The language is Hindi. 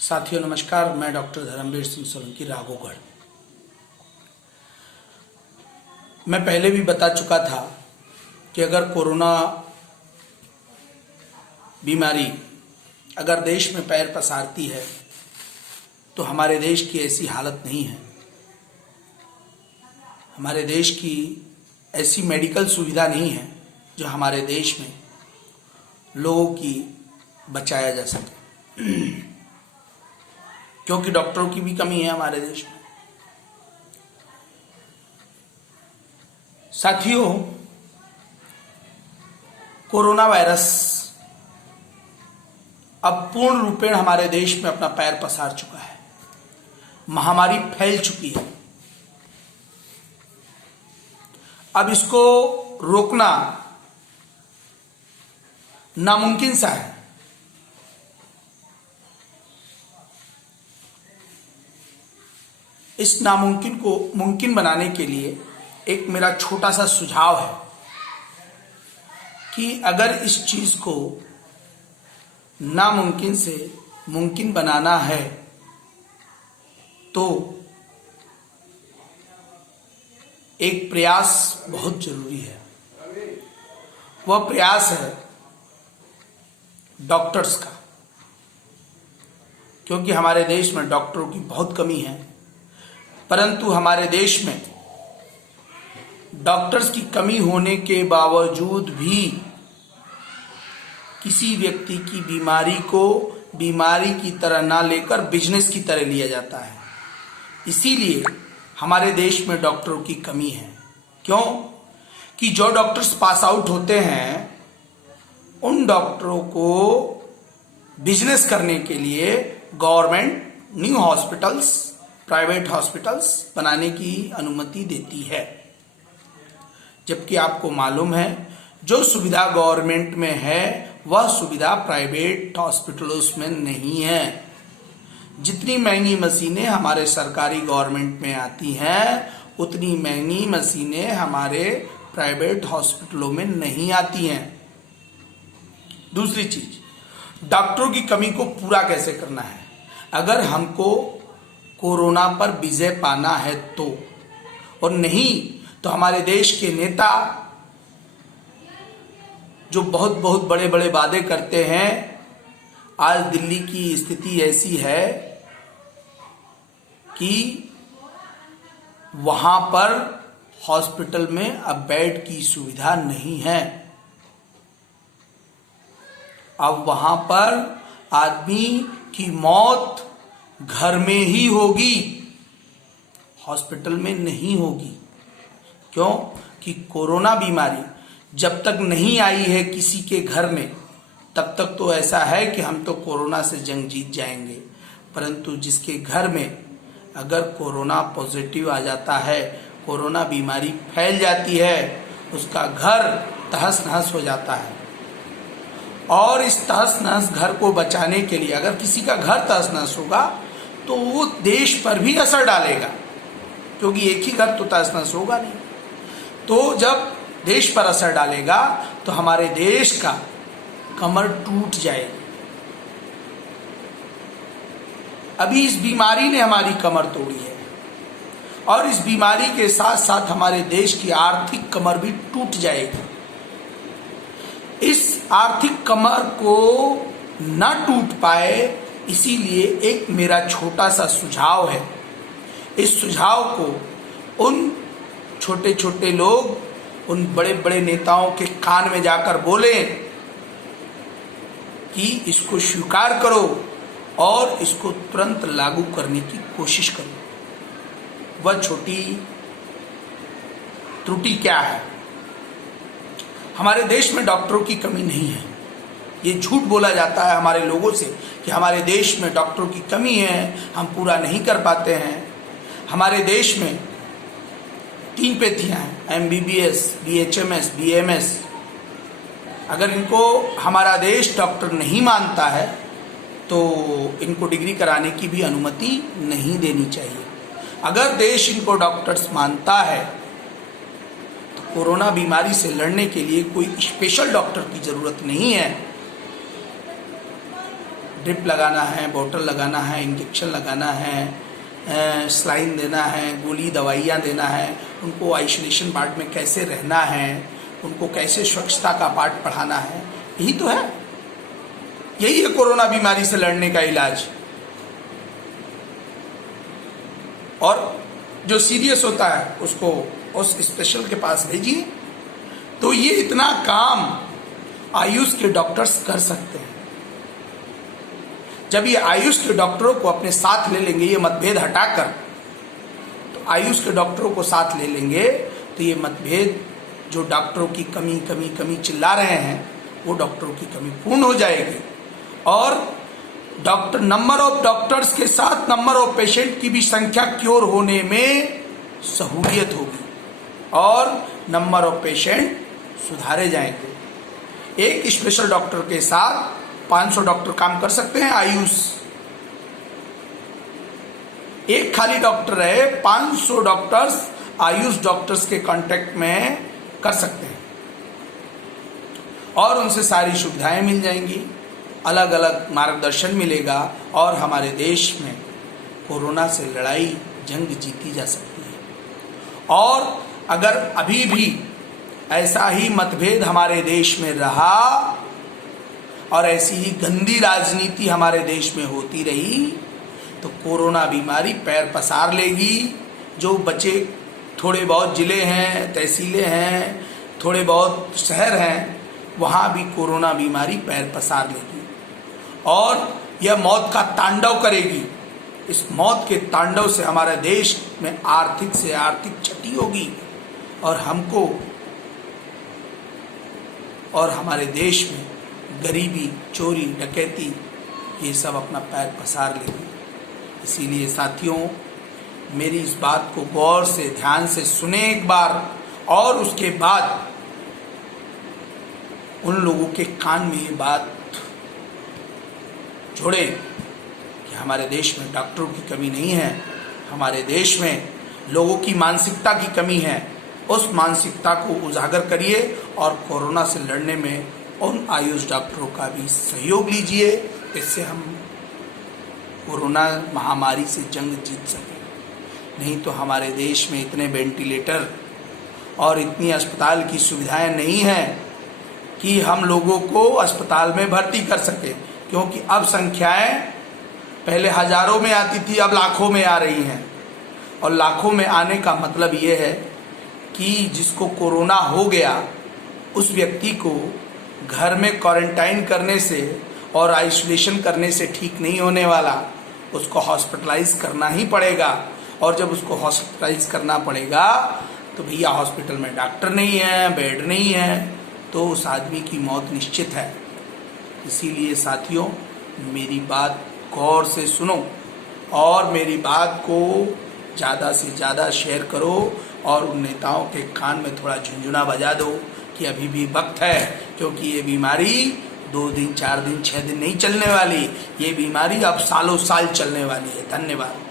साथियों नमस्कार, मैं डॉक्टर धर्मवीर सिंह सोलंकी राघोगढ़। मैं पहले भी बता चुका था कि अगर कोरोना बीमारी अगर देश में पैर पसारती है तो हमारे देश की ऐसी हालत नहीं है, हमारे देश की ऐसी मेडिकल सुविधा नहीं है जो हमारे देश में लोगों की बचाया जा सके, क्योंकि डॉक्टरों की भी कमी है हमारे देश में। साथियों, कोरोना वायरस अब पूर्ण रूपेण हमारे देश में अपना पैर पसार चुका है, महामारी फैल चुकी है। अब इसको रोकना नामुमकिन सा है। इस नामुमकिन को मुमकिन बनाने के लिए एक मेरा छोटा सा सुझाव है कि अगर इस चीज को नामुमकिन से मुमकिन बनाना है तो एक प्रयास बहुत जरूरी है। वह प्रयास है डॉक्टर्स का, क्योंकि हमारे देश में डॉक्टरों की बहुत कमी है। परंतु हमारे देश में डॉक्टर्स की कमी होने के बावजूद भी किसी व्यक्ति की बीमारी को बीमारी की तरह ना लेकर बिजनेस की तरह लिया जाता है। इसीलिए हमारे देश में डॉक्टरों की कमी है। क्यों? कि जो डॉक्टर्स पास आउट होते हैं उन डॉक्टरों को बिजनेस करने के लिए government new hospitals, private hospitals बनाने की अनुमति देती है, जबकि आपको मालूम है जो सुविधा गवर्नमेंट में है वह सुविधा प्राइवेट हॉस्पिटलों में नहीं है। जितनी महंगी मशीनें हमारे सरकारी गवर्नमेंट में आती हैं उतनी महंगी मशीनें हमारे प्राइवेट हॉस्पिटलों में नहीं आती हैं। दूसरी चीज, डॉक्टरों की कमी को पूरा कैसे करना है? अगर हमको कोरोना पर विजय पाना है तो, और नहीं तो हमारे देश के नेता जो बहुत बहुत बड़े बड़े वादे करते हैं, आज दिल्ली की स्थिति ऐसी है कि वहां पर हॉस्पिटल में अब बेड की सुविधा नहीं है। अब वहां पर आदमी की मौत घर में ही होगी, हॉस्पिटल में नहीं होगी। क्यों? कि कोरोना बीमारी जब तक नहीं आई है किसी के घर में तब तक तो ऐसा है कि हम तो कोरोना से जंग जीत जाएंगे। परंतु जिसके घर में अगर कोरोना पॉजिटिव आ जाता है, कोरोना बीमारी फैल जाती है, उसका घर तहस नहस हो जाता है। और इस तहस नहस घर को बचाने के लिए अगर किसी का घर तहस नहस होगा तो वो देश पर भी असर डालेगा, क्योंकि एक ही घर तो तहस नहस होगा नहीं। तो जब देश पर असर डालेगा तो हमारे देश का कमर टूट जाएगी। अभी इस बीमारी ने हमारी कमर तोड़ी है और इस बीमारी के साथ साथ हमारे देश की आर्थिक कमर भी टूट जाएगी। इस आर्थिक कमर को न टूट पाए, इसीलिए एक मेरा छोटा सा सुझाव है। इस सुझाव को उन छोटे छोटे लोग, उन बड़े बड़े नेताओं के कान में जाकर बोले कि इसको स्वीकार करो और इसको तुरंत लागू करने की कोशिश करो। वह छोटी त्रुटि क्या है? हमारे देश में डॉक्टरों की कमी नहीं है। ये झूठ बोला जाता है हमारे लोगों से कि हमारे देश में डॉक्टरों की कमी है, हम पूरा नहीं कर पाते हैं। हमारे देश में 3 पेथियां हैं, MBBS, BHMS, BMS। अगर इनको हमारा देश डॉक्टर नहीं मानता है तो इनको डिग्री कराने की भी अनुमति नहीं देनी चाहिए। अगर देश इनको डॉक्टर्स मानता है तो कोरोना बीमारी से लड़ने के लिए कोई स्पेशल डॉक्टर की जरूरत नहीं है। ड्रिप लगाना है, बोतल लगाना है, इंजेक्शन लगाना है, सलाइन देना है, गोली दवाइयाँ देना है, उनको आइसोलेशन वार्ड में कैसे रहना है, उनको कैसे स्वच्छता का पाठ पढ़ाना है, यही तो है। यही है कोरोना बीमारी से लड़ने का इलाज। और जो सीरियस होता है उसको उस स्पेशल के पास भेजिए। तो ये इतना काम आयुष के डॉक्टर्स कर सकते हैं। जब ये आयुष के डॉक्टरों को अपने साथ ले लेंगे, ये मतभेद हटाकर, तो आयुष के डॉक्टरों को साथ ले लेंगे तो ये मतभेद जो डॉक्टरों की कमी चिल्ला रहे हैं, वो डॉक्टरों की कमी पूर्ण हो जाएगी। और डॉक्टर, नंबर ऑफ डॉक्टर्स के साथ नंबर ऑफ पेशेंट की भी संख्या क्योर होने में सहूलियत होगी और नंबर ऑफ पेशेंट सुधारे जाएंगे। एक स्पेशल डॉक्टर के साथ 500 डॉक्टर काम कर सकते हैं आयुष। एक खाली डॉक्टर है, 500 डॉक्टर्स आयुष डॉक्टर्स के कांटेक्ट में कर सकते हैं और उनसे सारी सुविधाएं मिल जाएंगी, अलग अलग मार्गदर्शन मिलेगा और हमारे देश में कोरोना से लड़ाई, जंग जीती जा सकती है। और अगर अभी भी ऐसा ही मतभेद हमारे देश में रहा और ऐसी ही गंदी राजनीति हमारे देश में होती रही तो कोरोना बीमारी पैर पसार लेगी। जो बचे थोड़े बहुत जिले हैं, तहसीलें हैं, थोड़े बहुत शहर हैं, वहाँ भी कोरोना बीमारी पैर पसार लेगी और यह मौत का तांडव करेगी। इस मौत के तांडव से हमारे देश में आर्थिक से आर्थिक क्षति होगी और हमको और हमारे देश में गरीबी, चोरी, डकैती, ये सब अपना पैर पसार लेगी। इसीलिए साथियों, मेरी इस बात को गौर से, ध्यान से सुने एक बार और उसके बाद उन लोगों के कान में ये बात जोड़े कि हमारे देश में डॉक्टरों की कमी नहीं है, हमारे देश में लोगों की मानसिकता की कमी है। उस मानसिकता को उजागर करिए और कोरोना से लड़ने में उन आयुष डॉक्टरों का भी सहयोग लीजिए, इससे हम कोरोना महामारी से जंग जीत सकें। नहीं तो हमारे देश में इतने वेंटिलेटर और इतनी अस्पताल की सुविधाएं नहीं हैं कि हम लोगों को अस्पताल में भर्ती कर सकें, क्योंकि अब संख्याएं पहले हजारों में आती थी, अब लाखों में आ रही हैं। और लाखों में आने का मतलब ये है कि जिसको कोरोना हो गया उस व्यक्ति को घर में क्वारंटाइन करने से और आइसोलेशन करने से ठीक नहीं होने वाला, उसको हॉस्पिटलाइज करना ही पड़ेगा। और जब उसको हॉस्पिटलाइज करना पड़ेगा तो भैया हॉस्पिटल में डॉक्टर नहीं है, बेड नहीं है, तो उस आदमी की मौत निश्चित है। इसीलिए साथियों, मेरी बात गौर से सुनो और मेरी बात को ज़्यादा से ज़्यादा शेयर करो और उन नेताओं के कान में थोड़ा झुंझुना बजा दो कि अभी भी वक्त है, क्योंकि ये बीमारी 2 दिन, 4 दिन, 6 दिन नहीं चलने वाली। ये बीमारी अब सालों साल चलने वाली है। धन्यवाद।